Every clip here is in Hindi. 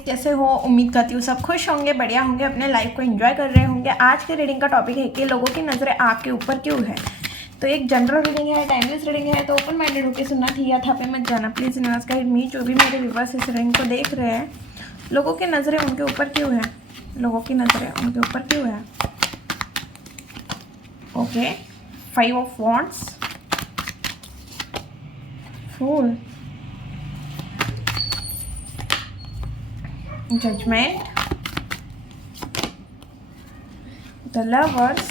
कैसे हो? उम्मीद करती हूँ सब खुश होंगे, बढ़िया होंगे, अपने लाइफ को एंजॉय कर रहे होंगे। आज के रीडिंग का टॉपिक है कि लोगों की नज़रें आपके ऊपर क्यों है। तो एक जनरल रीडिंग है, टाइमलेस रीडिंग है, तो ओपन माइंडेड होकर सुनना, ठीक है था पे मत जाना प्लीज़। यूनिवर्स गाइड मी, जो भी मेरे व्यूअर्स इस रीडिंग को देख रहे हैं, लोगों की नज़रें उनके ऊपर क्यों है, लोगों की नज़रें उनके ऊपर क्यों है। Okay, 5 of wands, fool, Judgment, the Lovers,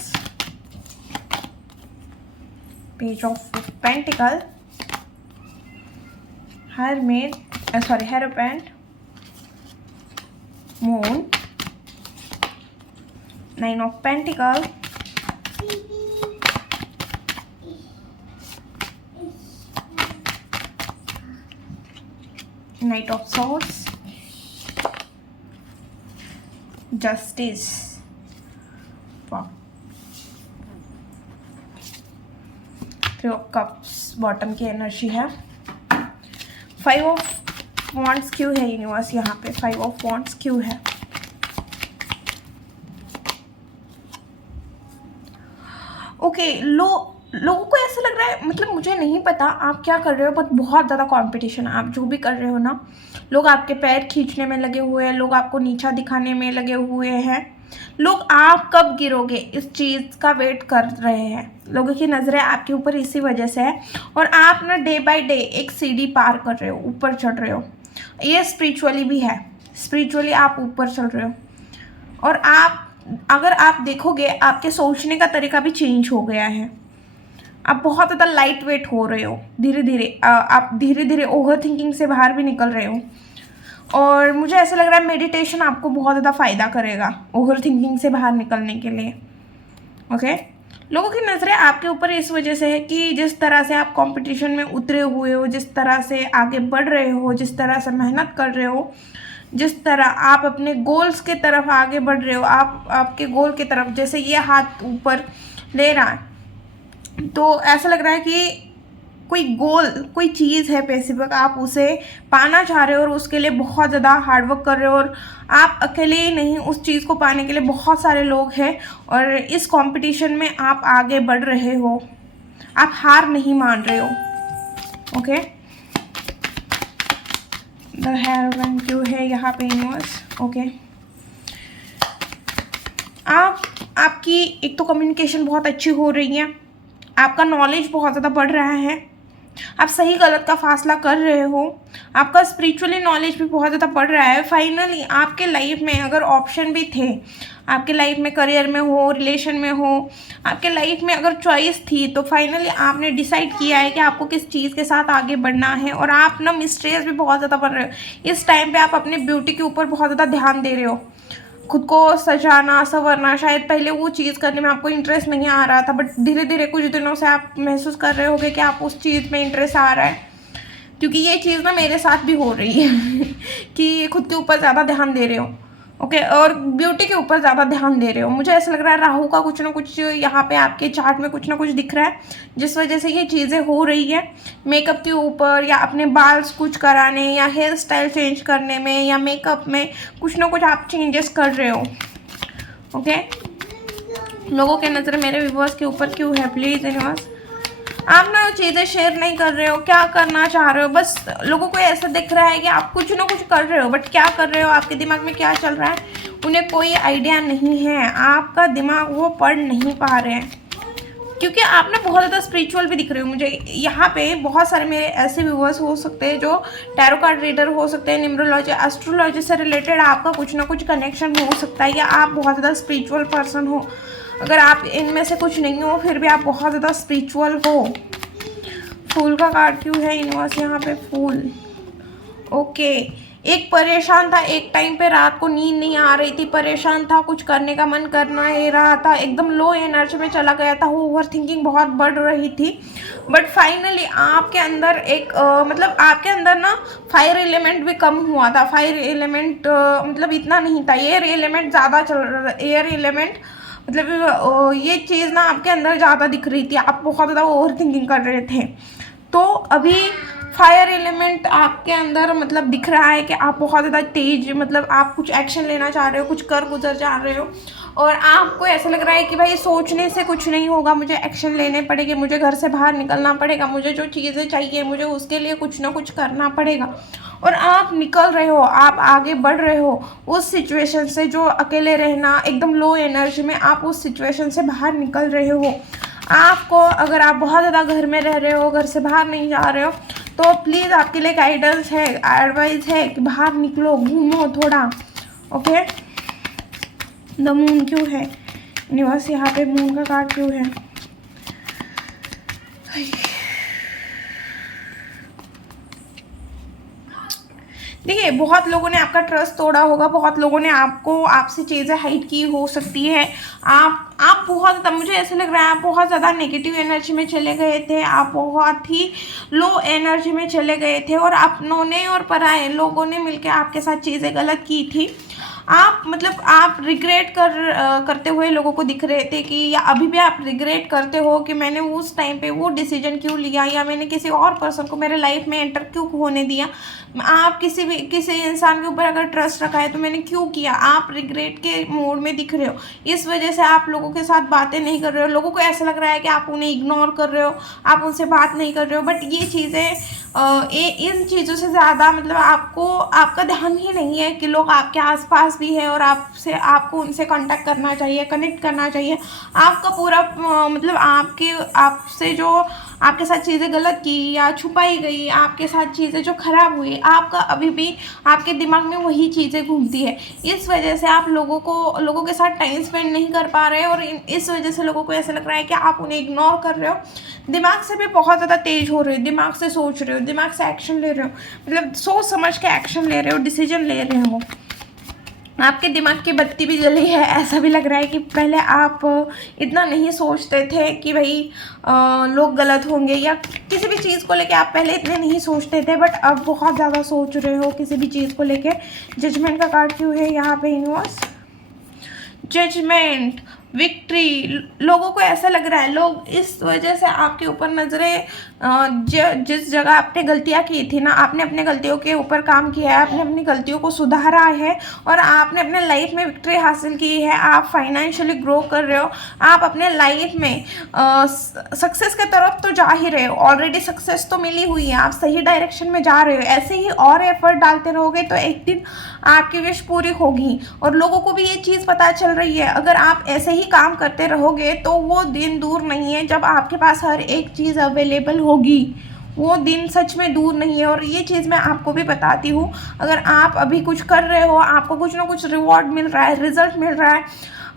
Page of Pentacle, Hermit, Hierophant, Moon, 9 of Pentacle, Knight of Swords, Justice, wow, 3 of Cups bottom की एनर्जी है। 5 ऑफ वॉन्ड्स क्यों है यूनिवर्स यहाँ पे? 5 ऑफ वॉन्ड्स क्यों है? ओके, लोगों को ऐसा लग रहा है, मतलब मुझे नहीं पता आप क्या कर रहे हो, बट बहुत ज़्यादा कंपटीशन है। आप जो भी कर रहे हो ना, लोग आपके पैर खींचने में लगे हुए हैं, लोग आपको नीचा दिखाने में लगे हुए हैं, लोग आप कब गिरोगे इस चीज़ का वेट कर रहे हैं। लोगों की नज़रें आपके ऊपर इसी वजह से है, और आप ना डे बाय डे एक सीढ़ी पार कर रहे हो, ऊपर चढ़ रहे हो। ये स्पिरिचुअली भी है, स्पिरिचुअली आप ऊपर चल रहे हो। और अगर आप देखोगे, आपके सोचने का तरीका भी चेंज हो गया है। आप बहुत ज़्यादा लाइट वेट हो रहे हो, धीरे धीरे आप धीरे धीरे ओवर थिंकिंग से बाहर भी निकल रहे हो। और मुझे ऐसा लग रहा है मेडिटेशन आपको बहुत ज़्यादा फ़ायदा करेगा ओवर थिंकिंग से बाहर निकलने के लिए। ओके, लोगों की नज़रें आपके ऊपर इस वजह से है कि जिस तरह से आप कंपटीशन में उतरे हुए हो, जिस तरह से आगे बढ़ रहे हो, जिस तरह से मेहनत कर रहे हो, जिस तरह आप अपने गोल्स के तरफ आगे बढ़ रहे हो, आपके गोल की तरफ जैसे ये हाथ ऊपर ले रहा है, तो ऐसा लग रहा है कि कोई गोल, कोई चीज़ है स्पेसिफिक, आप उसे पाना चाह रहे हो और उसके लिए बहुत ज़्यादा हार्डवर्क कर रहे हो। और आप अकेले ही नहीं, उस चीज़ को पाने के लिए बहुत सारे लोग हैं, और इस कंपटीशन में आप आगे बढ़ रहे हो, आप हार नहीं मान रहे हो। ओके, द हेरोइन क्यों है यहाँ पे यूनिवर्स? ओके, आपकी एक तो कम्युनिकेशन बहुत अच्छी हो रही है, आपका नॉलेज बहुत ज़्यादा बढ़ रहा है, आप सही गलत का फासला कर रहे हो, आपका स्पिरिचुअली नॉलेज भी बहुत ज़्यादा बढ़ रहा है। फाइनली आपके लाइफ में अगर ऑप्शन भी थे, आपके लाइफ में करियर में हो, रिलेशन में हो, आपके लाइफ में अगर चॉइस थी, तो फाइनली आपने डिसाइड किया है कि आपको किस चीज़ के साथ आगे बढ़ना है। और आप ना मिस्ट्रेस भी बहुत ज़्यादा बढ़ रहे हो। इस टाइम पे आप अपने ब्यूटी के ऊपर बहुत ज़्यादा ध्यान दे रहे हो, खुद को सजाना संवरना। शायद पहले वो चीज़ करने में आपको इंटरेस्ट नहीं आ रहा था, बट धीरे धीरे कुछ दिनों से आप महसूस कर रहे होगे कि आप उस चीज़ में इंटरेस्ट आ रहा है। क्योंकि ये चीज़ ना मेरे साथ भी हो रही है कि खुद के ऊपर ज़्यादा ध्यान दे रहे हो। ओके, और ब्यूटी के ऊपर ज़्यादा ध्यान दे रहे हो। मुझे ऐसा लग रहा है राहु का कुछ ना कुछ यहाँ पे आपके चार्ट में कुछ ना कुछ दिख रहा है, जिस वजह से ये चीज़ें हो रही है। मेकअप के ऊपर, या अपने बाल कुछ कराने, या हेयर स्टाइल चेंज करने में, या मेकअप में कुछ ना कुछ आप चेंजेस कर रहे हो। ओके, लोगों के नज़र मेरे व्यूअर्स के ऊपर क्यों है प्लीज़ यूनिवर्स? आप ना चीज़ें शेयर नहीं कर रहे हो, क्या करना चाह रहे हो। बस लोगों को ऐसा दिख रहा है कि आप कुछ ना कुछ कर रहे हो, बट क्या कर रहे हो, आपके दिमाग में क्या चल रहा है, उन्हें कोई आइडिया नहीं है। आपका दिमाग वो पढ़ नहीं पा रहे हैं, क्योंकि आप ना बहुत ज़्यादा स्पिरिचुअल भी दिख रहे हो मुझे यहाँ पे। बहुत सारे मेरे ऐसे व्यूअर्स हो सकते हैं जो टैरो कार्ड रीडर हो सकते हैं, न्यूमरोलॉजी एस्ट्रोलॉजी से रिलेटेड आपका कुछ ना कुछ कनेक्शन हो सकता है, या आप बहुत ज़्यादा स्पिरिचुअल पर्सन हो। अगर आप इनमें से कुछ नहीं हो, फिर भी आप बहुत ज़्यादा स्पिरिचुअल हो। फूल का कार्ड क्यों है यूनिवर्स यहाँ पे? फूल, ओके, एक परेशान था, एक टाइम पे रात को नींद नहीं आ रही थी, परेशान था, कुछ करने का मन कर नहीं रहा था, एकदम लो एनर्जी में चला गया था, ओवर थिंकिंग बहुत बढ़ रही थी। बट फाइनली आपके अंदर एक मतलब आपके अंदर ना फायर एलिमेंट भी कम हुआ था। फायर एलिमेंट मतलब इतना नहीं था, एयर एलिमेंट ज़्यादा चल रहा था। एयर एलिमेंट मतलब ये चीज़ ना आपके अंदर ज़्यादा दिख रही थी, आप बहुत ज़्यादा ओवर थिंकिंग कर रहे थे। तो अभी फायर एलिमेंट आपके अंदर मतलब दिख रहा है कि आप बहुत ज़्यादा तेज, मतलब आप कुछ एक्शन लेना चाह रहे हो, कुछ कर गुजर जा रहे हो, और आपको ऐसा लग रहा है कि भाई सोचने से कुछ नहीं होगा, मुझे एक्शन लेने पड़ेंगे, मुझे घर से बाहर निकलना पड़ेगा, मुझे जो चीज़ें चाहिए मुझे उसके लिए कुछ ना कुछ करना पड़ेगा। और आप निकल रहे हो, आप आगे बढ़ रहे हो उस सिचुएशन से, जो अकेले रहना एकदम लो एनर्जी में, आप उस सिचुएशन से बाहर निकल रहे हो। आपको, अगर आप बहुत ज़्यादा घर में रह रहे हो, घर से बाहर नहीं जा रहे हो, तो प्लीज़ आपके लिए गाइडेंस है, एडवाइस है कि बाहर निकलो, घूमो थोड़ा। ओके, द मून क्यों है यूनिवर्स, यहाँ पे मून का कार्ड क्यों है? देखिए, बहुत लोगों ने आपका ट्रस्ट तोड़ा होगा, बहुत लोगों ने आपसे चीज़ें हाइड की हो सकती है। आप बहुत ज़्यादा, मुझे ऐसा लग रहा है आप बहुत ज़्यादा नेगेटिव एनर्जी में चले गए थे, आप बहुत ही लो एनर्जी में चले गए थे, और अपनों और पराए लोगों ने मिलकर आपके साथ चीज़ें गलत की थी। आप मतलब आप रिग्रेट करते हुए लोगों को दिख रहे थे, कि या अभी भी आप रिग्रेट करते हो कि मैंने उस टाइम पे वो डिसीजन क्यों लिया, या मैंने किसी और पर्सन को मेरे लाइफ में एंटर क्यों होने दिया। आप किसी इंसान के ऊपर अगर ट्रस्ट रखा है तो मैंने क्यों किया, आप रिग्रेट के मोड में दिख रहे हो। इस वजह से आप लोगों के साथ बातें नहीं कर रहे हो, लोगों को ऐसा लग रहा है कि आप उन्हें इग्नोर कर रहे हो, आप उनसे बात नहीं कर रहे हो। बट ये चीज़ें इन चीज़ों से ज़्यादा मतलब आपका ध्यान ही नहीं है कि लोग आपके आसपास भी है, और आपको उनसे कांटेक्ट करना चाहिए, कनेक्ट करना चाहिए। आपका पूरा मतलब आपसे जो आपके साथ चीज़ें गलत की या छुपाई गई, आपके साथ चीज़ें जो खराब हुई, आपका अभी भी आपके दिमाग में वही चीज़ें घूमती है। इस वजह से आप लोगों के साथ टाइम स्पेंड नहीं कर पा रहे, और इस वजह से लोगों को ऐसा लग रहा है कि आप उन्हें इग्नोर कर रहे हो। दिमाग से भी बहुत ज़्यादा तेज हो रहे हो, दिमाग से सोच रहे हो, दिमाग से एक्शन ले रहे हो, मतलब सोच समझ के एक्शन ले रहे हो, डिसीजन ले रहे हो। आपके दिमाग की बत्ती भी जली है। ऐसा भी लग रहा है कि पहले आप इतना नहीं सोचते थे कि भाई लोग गलत होंगे, या किसी भी चीज़ को लेके आप पहले इतने नहीं सोचते थे, बट अब बहुत ज़्यादा सोच रहे हो किसी भी चीज़ को लेके। जजमेंट का कार्ड क्यों है यहाँ पे यूनिवर्स? Judgement, victory. लोगों को ऐसा लग रहा है, लोग इस वजह से आपके ऊपर नज़रें, जिस जगह आपने गलतियां की थी ना, आपने अपने गलतियों के ऊपर काम किया है, आपने अपनी गलतियों को सुधारा है, और आपने अपने लाइफ में विक्ट्री हासिल की है। आप फाइनेंशियली ग्रो कर रहे हो, आप अपने लाइफ में सक्सेस के तरफ तो जा ही रहे हो, ऑलरेडी सक्सेस तो मिली हुई है, आप सही डायरेक्शन में जा रहे हो। ऐसे ही और एफर्ट डालते रहोगे तो एक दिन आपकी विश पूरी होगी, और लोगों को भी ये चीज़ पता चल रही है। अगर आप ऐसे ही काम करते रहोगे तो वो दिन दूर नहीं है जब आपके पास हर एक चीज़ अवेलेबल होगी, वो दिन सच में दूर नहीं है। और ये चीज़ मैं आपको भी बताती हूँ, अगर आप अभी कुछ कर रहे हो, आपको कुछ ना कुछ रिवॉर्ड मिल रहा है, रिजल्ट मिल रहा है,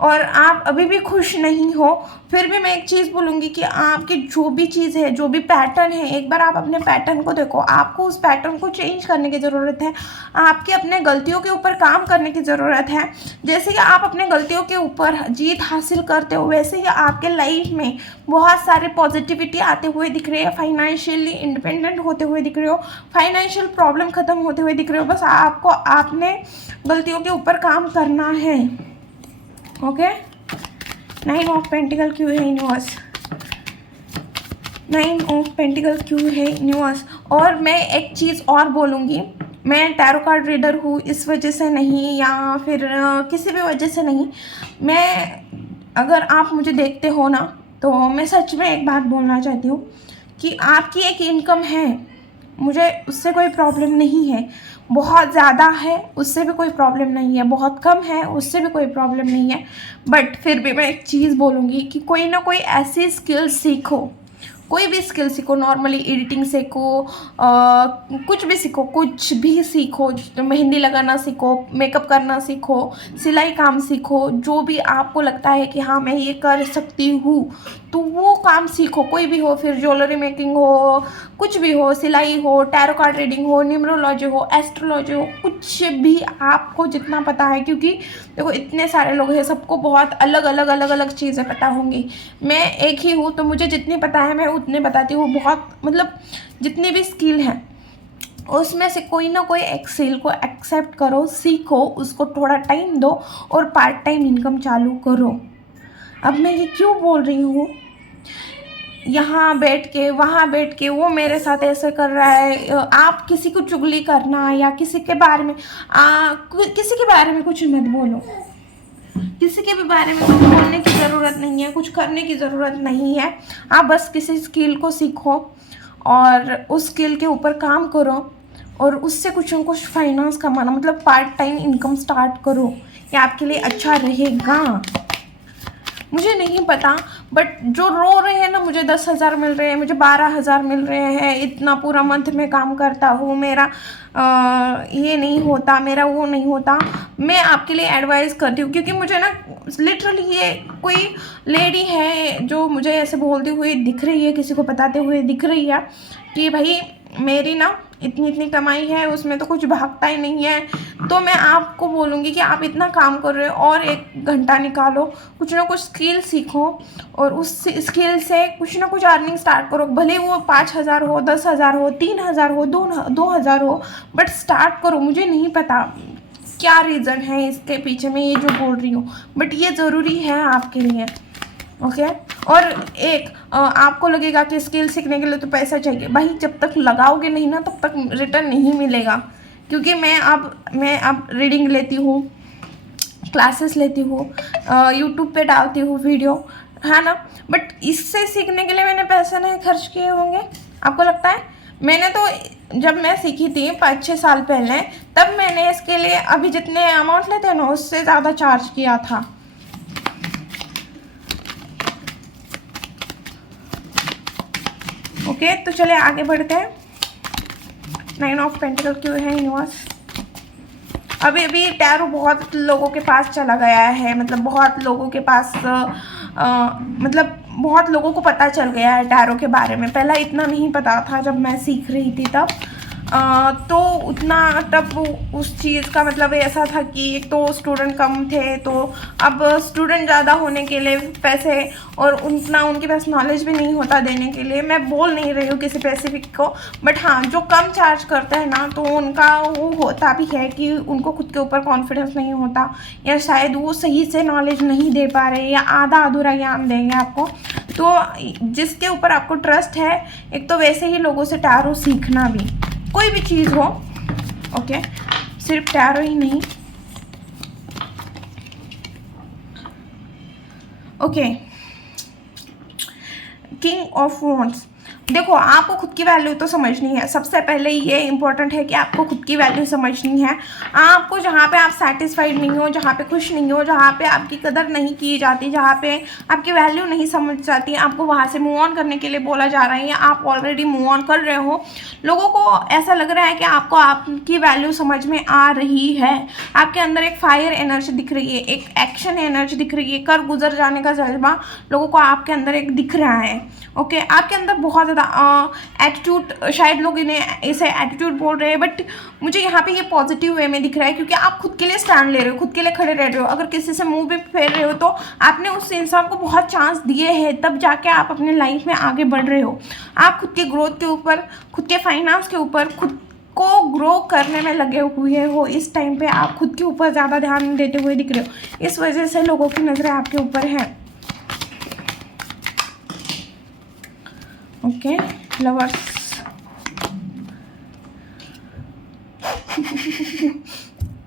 और आप अभी भी खुश नहीं हो, फिर भी मैं एक चीज़ बोलूँगी कि आपकी जो भी चीज़ है, जो भी पैटर्न है, एक बार आप अपने पैटर्न को देखो। आपको उस पैटर्न को चेंज करने की ज़रूरत है, आपके अपने गलतियों के ऊपर काम करने की ज़रूरत है। जैसे कि आप अपने गलतियों के ऊपर जीत हासिल करते हो, वैसे ही आपके लाइफ में बहुत सारे पॉजिटिविटी आते हुए दिख रहे हैं, फाइनेंशियली इंडिपेंडेंट होते हुए दिख रहे हो, फाइनेंशियल प्रॉब्लम ख़त्म होते हुए दिख रहे हो। बस आपने गलतियों के ऊपर काम करना है। ओके, 9 ऑफ पेंटिकल क्यों है यूनिवर्स? 9 ऑफ पेंटिकल क्यों है यूनिवर्स? और मैं एक चीज़ और बोलूँगी, मैं टैरो कार्ड रीडर हूँ इस वजह से नहीं, या फिर किसी भी वजह से नहीं। अगर आप मुझे देखते हो ना, तो मैं सच में एक बात बोलना चाहती हूँ कि आपकी एक इनकम है, मुझे उससे कोई प्रॉब्लम नहीं है। बहुत ज़्यादा है उससे भी कोई प्रॉब्लम नहीं है, बहुत कम है उससे भी कोई प्रॉब्लम नहीं है। बट फिर भी मैं एक चीज़ बोलूँगी कि कोई ना कोई ऐसी स्किल सीखो, कोई भी स्किल सीखो, नॉर्मली एडिटिंग सीखो, कुछ भी सीखो, कुछ भी सीखो, मेहंदी लगाना सीखो, मेकअप करना सीखो, सिलाई काम सीखो, जो भी आपको लगता है कि हाँ मैं ये कर सकती हूँ, तो वो काम सीखो। कोई भी हो, फिर ज्वेलरी मेकिंग हो, कुछ भी हो, सिलाई हो, टैरो कार्ड रीडिंग हो, न्यूमरोलॉजी हो, एस्ट्रोलॉजी हो, कुछ भी आपको जितना पता है, क्योंकि देखो इतने सारे लोग हैं, सबको बहुत अलग अलग चीज़ें पता होंगी। मैं एक ही हूँ, तो मुझे जितनी पता है मैं उतने बताती हूँ। बहुत मतलब जितनी भी स्किल हैं उसमें से कोई ना कोई एक स्किल को एक्सेप्ट करो, सीखो, उसको थोड़ा टाइम दो, और पार्ट टाइम इनकम चालू करो। अब मैं ये क्यों बोल रही हूँ, यहाँ बैठ के वहाँ बैठ के वो मेरे साथ ऐसे कर रहा है। आप किसी को चुगली करना या किसी के बारे में किसी के बारे में कुछ मत बोलो। किसी के भी बारे में कुछ बोलने की ज़रूरत नहीं है, कुछ करने की ज़रूरत नहीं है। आप बस किसी स्किल को सीखो और उस स्किल के ऊपर काम करो और उससे कुछ ना कुछ फाइनेंस कमाना, मतलब पार्ट टाइम इनकम स्टार्ट करो। ये आपके लिए अच्छा रहेगा। मुझे नहीं पता, बट जो रो रहे हैं ना, मुझे 10,000 मिल रहे हैं, मुझे 12,000 मिल रहे हैं, इतना पूरा मंथ में काम करता हूँ, मेरा ये नहीं होता, मेरा वो नहीं होता। मैं आपके लिए एडवाइस करती हूँ क्योंकि मुझे ना लिटरली ये कोई लेडी है जो मुझे ऐसे बोलती हुई दिख रही है, किसी को बताते हुए दिख रही है कि भाई मेरी ना इतनी इतनी कमाई है, उसमें तो कुछ भागता ही नहीं है। तो मैं आपको बोलूँगी कि आप इतना काम कर रहे हो और 1 घंटा निकालो, कुछ ना कुछ स्किल सीखो और उस स्किल से कुछ ना कुछ अर्निंग स्टार्ट करो। भले वो 5,000 हो, 10,000 हो, 3,000 हो, 2,000 हो, बट स्टार्ट करो। मुझे नहीं पता क्या रीज़न है इसके पीछे, मैं ये जो बोल रही हूँ, बट ये ज़रूरी है आपके लिए। ओके और आपको लगेगा कि स्किल सीखने के लिए तो पैसा चाहिए, भाई जब तक लगाओगे नहीं ना तब तक रिटर्न नहीं मिलेगा। क्योंकि मैं अब रीडिंग लेती हूँ, क्लासेस लेती हूँ, यूट्यूब पे डालती हूँ वीडियो, है ना, बट इससे सीखने के लिए मैंने पैसे नहीं खर्च किए होंगे? आपको लगता है? मैंने तो जब मैं सीखी थी 5-6 साल पहले, तब मैंने इसके लिए अभी जितने अमाउंट लेते हैं ना उससे ज़्यादा चार्ज किया था। ओके तो चलिए आगे बढ़ते हैं। 9 ऑफ पेंटिकल क्यों है यूनिवर्स? अभी टैरो बहुत लोगों के पास चला गया है, मतलब बहुत लोगों के पास मतलब बहुत लोगों को पता चल गया है टैरो के बारे में। पहला इतना नहीं पता था जब मैं सीख रही थी तब। तो उतना तब उस चीज़ का मतलब ऐसा था कि एक तो स्टूडेंट कम थे, तो अब स्टूडेंट ज़्यादा होने के लिए पैसे और उतना उनके पास नॉलेज भी नहीं होता देने के लिए। मैं बोल नहीं रही हूँ किसी स्पेसिफिक को, बट हाँ जो कम चार्ज करते हैं ना तो उनका वो होता भी है कि उनको खुद के ऊपर कॉन्फिडेंस नहीं होता, या शायद वो सही से नॉलेज नहीं दे पा रहे या आधा अधूरा ज्ञान देंगे आपको। तो जिसके ऊपर आपको ट्रस्ट है, एक तो वैसे ही लोगों से टैरो सीखना भी, कोई भी चीज़ हो। ओके सिर्फ टैरो ही नहीं। ओके किंग ऑफ वॉन्ड्स, देखो आपको खुद की वैल्यू तो समझनी है। सबसे पहले ये इंपॉर्टेंट है कि आपको खुद की वैल्यू समझनी है। आपको जहाँ पे आप सेटिस्फाइड नहीं हो, जहाँ पे खुश नहीं हो, जहाँ पे आपकी कदर नहीं की जाती, जहाँ पे आपकी वैल्यू नहीं समझ जाती, आपको वहाँ से मूव ऑन करने के लिए बोला जा रहा है या आप ऑलरेडी मूव ऑन कर रहे हो। लोगों को ऐसा लग रहा है कि आपको आपकी वैल्यू समझ में आ रही है। आपके अंदर एक फायर एनर्जी दिख रही है, एक एक्शन एनर्जी दिख रही है, कर गुजर जाने का जज्बा लोगों को आपके अंदर एक दिख रहा है। ओके आपके अंदर बहुत ज़्यादा एटीट्यूड, शायद लोग इन्हें इसे एटीट्यूड बोल रहे हैं, बट मुझे यहाँ पे ये पॉजिटिव वे में दिख रहा है क्योंकि आप खुद के लिए स्टैंड ले रहे हो, खुद के लिए खड़े रह रहे हो। अगर किसी से मुंह भी फेर रहे हो तो आपने उस इंसान को बहुत चांस दिए हैं, तब जाके आप अपने लाइफ में आगे बढ़ रहे हो। आप खुद की ग्रोथ के ऊपर, खुद के फाइनेंस के ऊपर, खुद को ग्रो करने में लगे हुए हो। इस टाइम पे आप खुद के ऊपर ज़्यादा ध्यान देते हुए दिख रहे हो, इस वजह से लोगों की नज़रें आपके ऊपर हैं। ओके लवर्स,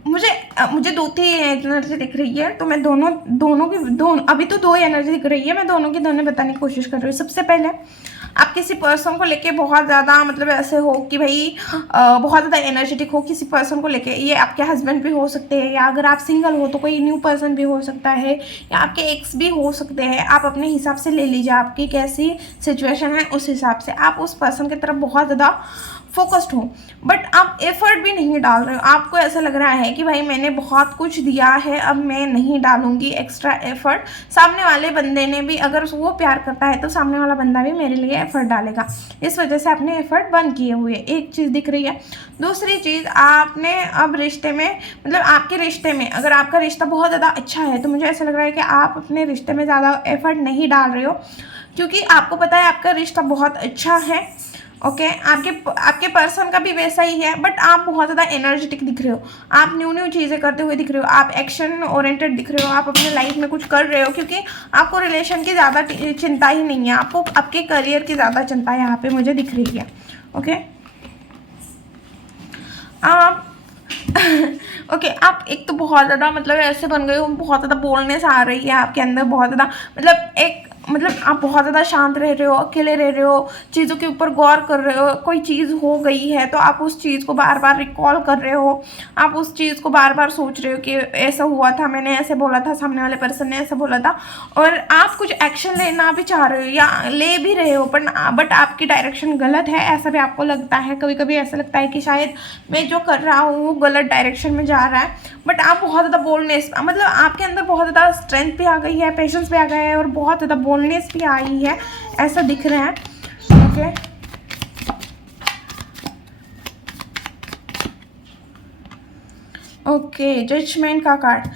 मुझे 2 थी एनर्जी दिख रही है, तो मैं दोनों अभी तो 2 एनर्जी दिख रही है, मैं दोनों की दोनों बताने की कोशिश कर रही हूँ। सबसे पहले आप किसी पर्सन को लेके बहुत ज़्यादा मतलब ऐसे हो कि भाई बहुत ज़्यादा एनर्जेटिक हो किसी पर्सन को लेके। ये आपके हस्बैंड भी हो सकते हैं, या अगर आप सिंगल हो तो कोई न्यू पर्सन भी हो सकता है, या आपके एक्स भी हो सकते हैं। आप अपने हिसाब से ले लीजिए, आपकी कैसी सिचुएशन है उस हिसाब से आप उस पर्सन की तरफ बहुत ज़्यादा फोकस्ड हो, बट आप एफर्ट भी नहीं डाल रहे हो। आपको ऐसा लग रहा है कि भाई मैंने बहुत कुछ दिया है, अब मैं नहीं डालूंगी एक्स्ट्रा एफर्ट। सामने वाले बंदे ने भी, अगर वो प्यार करता है तो सामने वाला बंदा भी मेरे लिए एफर्ट डालेगा। इस वजह से आपने एफर्ट बंद किए हुए, एक चीज़ दिख रही है। दूसरी चीज़, आपने अब रिश्ते में, मतलब आपके रिश्ते में अगर आपका रिश्ता बहुत ज़्यादा अच्छा है तो मुझे ऐसा लग रहा है कि आप अपने रिश्ते में ज़्यादा एफर्ट नहीं डाल रहे हो, क्योंकि आपको पता है आपका रिश्ता बहुत अच्छा है ओके, आपके आपके पर्सन का भी वैसा ही है, बट आप बहुत ज़्यादा एनर्जेटिक दिख रहे हो, आप न्यू न्यू चीज़ें करते हुए दिख रहे हो, आप एक्शन ओरिएंटेड दिख रहे हो, आप अपने लाइफ में कुछ कर रहे हो, क्योंकि आपको रिलेशन की ज़्यादा चिंता ही नहीं है, आपको आपके करियर की ज़्यादा चिंता यहाँ पे मुझे दिख रही है। ओके, आप ओके आप एक तो बहुत ज़्यादा मतलब ऐसे बन गए हो, बहुत ज़्यादा बोलने से आ रही है आपके अंदर, बहुत ज़्यादा मतलब आप बहुत ज़्यादा शांत रह रहे हो, अकेले रह रहे हो, चीज़ों के ऊपर गौर कर रहे हो, कोई चीज़ हो गई है तो आप उस चीज़ को बार बार रिकॉल कर रहे हो, आप उस चीज़ को बार बार सोच रहे हो कि ऐसा हुआ था, मैंने ऐसे बोला था, सामने वाले पर्सन ने ऐसा बोला था, और आप कुछ एक्शन लेना भी चाह रहे हो या ले भी रहे हो, बट आपकी डायरेक्शन गलत है, ऐसा भी आपको लगता है। कभी कभी ऐसा लगता है कि शायद मैं जो कर रहा हूँ वो गलत डायरेक्शन में जा रहा है, बट आप बहुत ज़्यादा बोलनेस, मतलब आपके अंदर बहुत ज़्यादा स्ट्रेंथ भी आ गई है, पेशेंस भी आ गया है, और बहुत ज़्यादा बोलनेस भी आई है, ऐसा दिख रहा है। ओके, ओके, जजमेंट का कार्ड।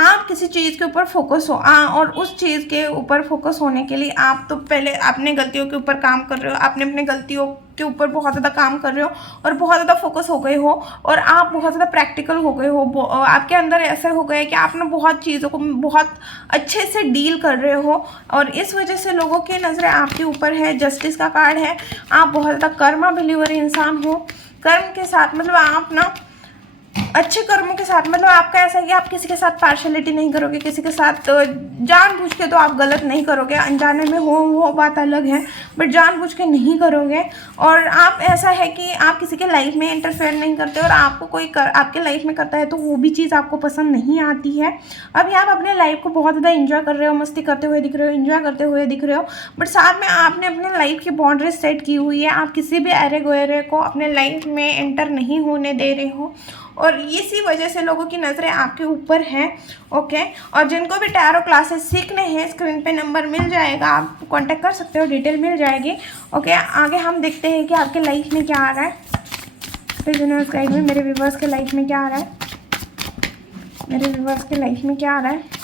आप किसी चीज़ के ऊपर फोकस हो, और उस चीज़ के ऊपर फोकस होने के लिए आप तो पहले अपने गलतियों के ऊपर काम कर रहे हो, आपने अपने गलतियों के ऊपर बहुत ज़्यादा काम कर रहे हो और बहुत ज़्यादा फोकस हो गए हो, और आप बहुत ज़्यादा प्रैक्टिकल हो गए हो, आपके अंदर ऐसा हो गया है कि आप ना बहुत चीज़ों को बहुत अच्छे से डील कर रहे हो, और इस वजह से लोगों की नज़रें आपके ऊपर है। जस्टिस का कार्ड है, आप बहुत ज़्यादा कर्मा बिलीवर इंसान हो, कर्म के साथ मतलब आप ना अच्छे कर्मों के साथ, मतलब आपका ऐसा है कि आप किसी के साथ पार्शलिटी नहीं करोगे, किसी के साथ जानबूझ के तो आप गलत नहीं करोगे, अनजाने में हो वो बात अलग है, बट जानबूझ के नहीं करोगे। और आप ऐसा है कि आप किसी के लाइफ में इंटरफेयर नहीं करते, और आपको कोई आपके लाइफ में करता है तो वो भी चीज़ आपको पसंद नहीं आती है। अभी आप अपने लाइफ को बहुत ज़्यादा इंजॉय कर रहे हो, मस्ती करते हुए दिख रहे हो, इंजॉय करते हुए दिख रहे हो, बट साथ में आपने अपने लाइफ की बाउंड्रीज सेट की हुई है, आप किसी भी अरे गहरे को अपने लाइफ में एंटर नहीं होने दे रहे हो, और इसी वजह से लोगों की नज़रें आपके ऊपर हैं। ओके, और जिनको भी टैरो क्लासेस सीखने हैं, स्क्रीन पे नंबर मिल जाएगा, आप कांटेक्ट कर सकते हो, डिटेल मिल जाएगी। ओके, आगे हम देखते हैं कि आपके लाइफ में क्या आ रहा है। फिर यूनिवर्स गाइड में मेरे व्यूअर्स के लाइफ में क्या आ रहा है, मेरे व्यूअर्स के लाइफ में क्या आ रहा है।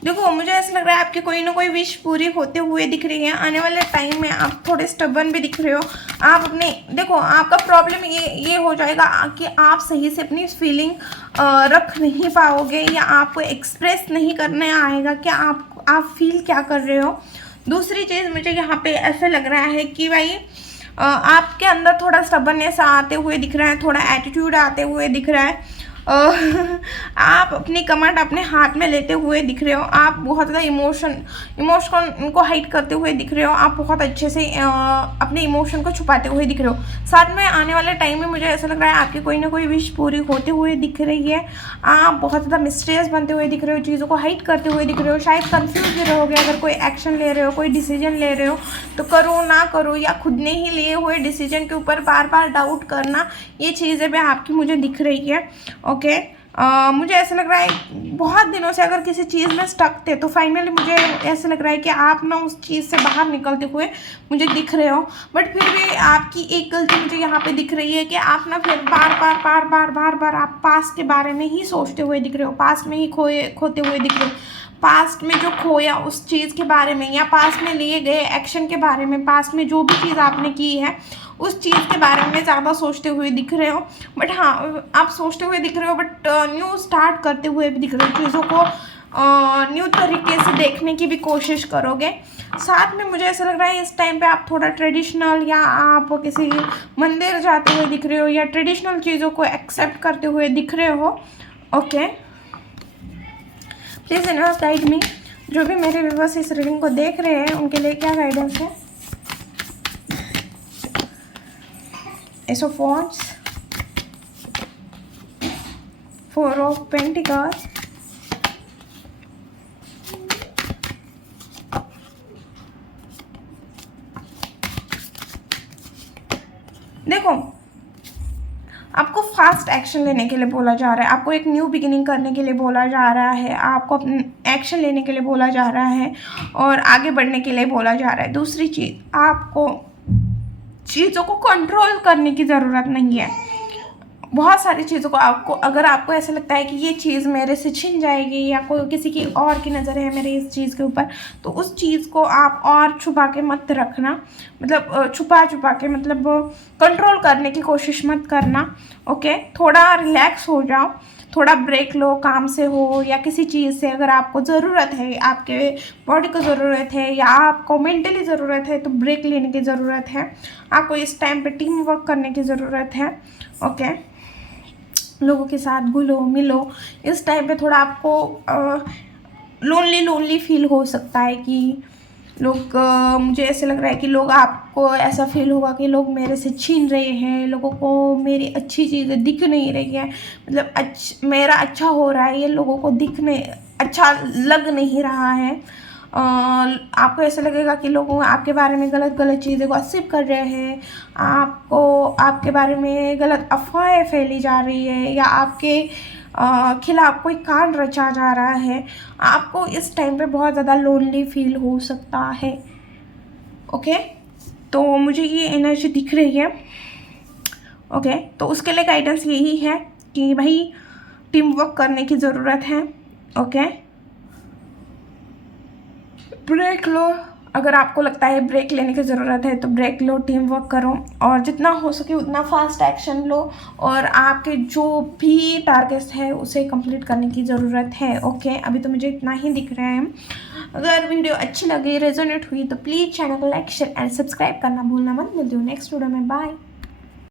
देखो, मुझे ऐसा लग रहा है आपकी कोई ना कोई विश पूरी होते हुए दिख रही है। आने वाले टाइम में आप थोड़े स्टबर्न भी दिख रहे हो। आप अपने देखो, आपका प्रॉब्लम ये हो जाएगा कि आप सही से अपनी फीलिंग रख नहीं पाओगे, या आपको एक्सप्रेस नहीं करने आएगा कि आप फील क्या कर रहे हो। दूसरी चीज़ मुझे यहाँ पे ऐसा लग रहा है कि भाई आपके अंदर थोड़ा स्टबर्ननेस आते हुए दिख रहा है, थोड़ा एटीट्यूड आते हुए दिख रहा है। आप अपनी कमांड अपने हाथ में लेते हुए दिख रहे हो, आप बहुत ज़्यादा इमोशन को हाइड करते हुए दिख रहे हो, आप बहुत अच्छे से अपने इमोशन को छुपाते हुए दिख रहे हो। साथ में आने वाले टाइम में मुझे ऐसा लग रहा है आपकी कोई ना कोई विश पूरी होते हुए दिख रही है। आप बहुत ज़्यादा मिस्टीरियस बनते हुए दिख रहे हो, चीज़ों को हाइड करते हुए दिख रहे हो, शायद कंफ्यूज भी रहोगे अगर कोई एक्शन ले रहे हो, कोई डिसीजन ले रहे हो तो करो ना करो, या खुद ने ही लिए हुए डिसीजन के ऊपर बार बार डाउट करना, ये चीज़ें भी आपकी मुझे दिख रही है। ओके, मुझे ऐसा लग रहा है बहुत दिनों से अगर किसी चीज़ में स्टक थे तो फाइनली मुझे ऐसा लग रहा है कि आप ना उस चीज़ से बाहर निकलते हुए मुझे दिख रहे हो। बट फिर भी आपकी एक गलती मुझे यहाँ पे दिख रही है कि आप ना फिर बार बार आप पास्ट के बारे में ही सोचते हुए दिख रहे हो, पास्ट में ही खोते हुए दिख रहे हो, पास्ट में जो खोया उस चीज़ के बारे में, या पास्ट में लिए गए एक्शन के बारे में, पास्ट में जो भी चीज़ आपने की है उस चीज़ के बारे में ज़्यादा सोचते हुए दिख रहे हो। बट हाँ, आप सोचते हुए दिख रहे हो, बट न्यू स्टार्ट करते हुए भी दिख रहे हो, चीज़ों को न्यू तरीके से देखने की भी कोशिश करोगे। साथ में मुझे ऐसा लग रहा है इस टाइम पे आप थोड़ा ट्रेडिशनल, या आप किसी मंदिर जाते हुए दिख रहे हो, या ट्रेडिशनल चीज़ों को एक्सेप्ट करते हुए दिख रहे हो। Okay, please universe guide me, जो भी मेरे व्यूअर्स इस रीडिंग को देख रहे हैं उनके लिए क्या गाइडेंस है। S of wands, 4 of pentacles, देखो आपको फास्ट एक्शन लेने के लिए बोला जा रहा है, आपको एक न्यू बिगिनिंग करने के लिए बोला जा रहा है, आपको अपने एक्शन लेने के लिए बोला जा रहा है और आगे बढ़ने के लिए बोला जा रहा है। दूसरी चीज़, आपको चीज़ों को कंट्रोल करने की ज़रूरत नहीं है। बहुत सारी चीज़ों को आपको, अगर आपको ऐसा लगता है कि ये चीज़ मेरे से छिन जाएगी या कोई किसी की और की नज़र है मेरे इस चीज़ के ऊपर, तो उस चीज़ को आप और छुपा के मत रखना, मतलब छुपा के, मतलब कंट्रोल करने की कोशिश मत करना। ओके, थोड़ा रिलैक्स हो जाओ, थोड़ा ब्रेक लो, काम से हो या किसी चीज़ से। अगर आपको ज़रूरत है, आपके बॉडी को ज़रूरत है या आपको मेंटली ज़रूरत है, तो ब्रेक लेने की ज़रूरत है। आपको इस टाइम पे टीम वर्क करने की ज़रूरत है। ओके, लोगों के साथ घुलो मिलो। इस टाइम पे थोड़ा आपको लोनली फील हो सकता है कि लोग, मुझे ऐसे लग रहा है कि लोग, आपको ऐसा फील होगा कि लोग मेरे से छीन रहे हैं, लोगों को मेरी अच्छी चीज़ें दिख नहीं रही है, मतलब मेरा अच्छा हो रहा है, ये लोगों को अच्छा लग नहीं रहा है। आपको ऐसा लगेगा कि लोग आपके बारे में गलत चीज़ें गॉसिप कर रहे हैं, आपके बारे में गलत अफवाहें फैली जा रही है या आपके खिलाफ कोई कांड रचा जा रहा है। आपको इस टाइम पे बहुत ज़्यादा लोनली फील हो सकता है। ओके, तो मुझे ये एनर्जी दिख रही है। ओके, तो उसके लिए गाइडेंस यही है कि भाई टीम वर्क करने की ज़रूरत है। ओके, ब्रेक लो, अगर आपको लगता है ब्रेक लेने की ज़रूरत है तो ब्रेक लो, टीम वर्क करो और जितना हो सके उतना फास्ट एक्शन लो और आपके जो भी टारगेट्स है उसे कंप्लीट करने की ज़रूरत है। ओके, अभी तो मुझे इतना ही दिख रहा है। अगर वीडियो अच्छी लगी, रेजोनेट हुई, तो प्लीज़ चैनल को लाइक शेयर एंड सब्सक्राइब करना भूलना मत। मिलती हूँ नेक्स्ट वीडियो में। बाय।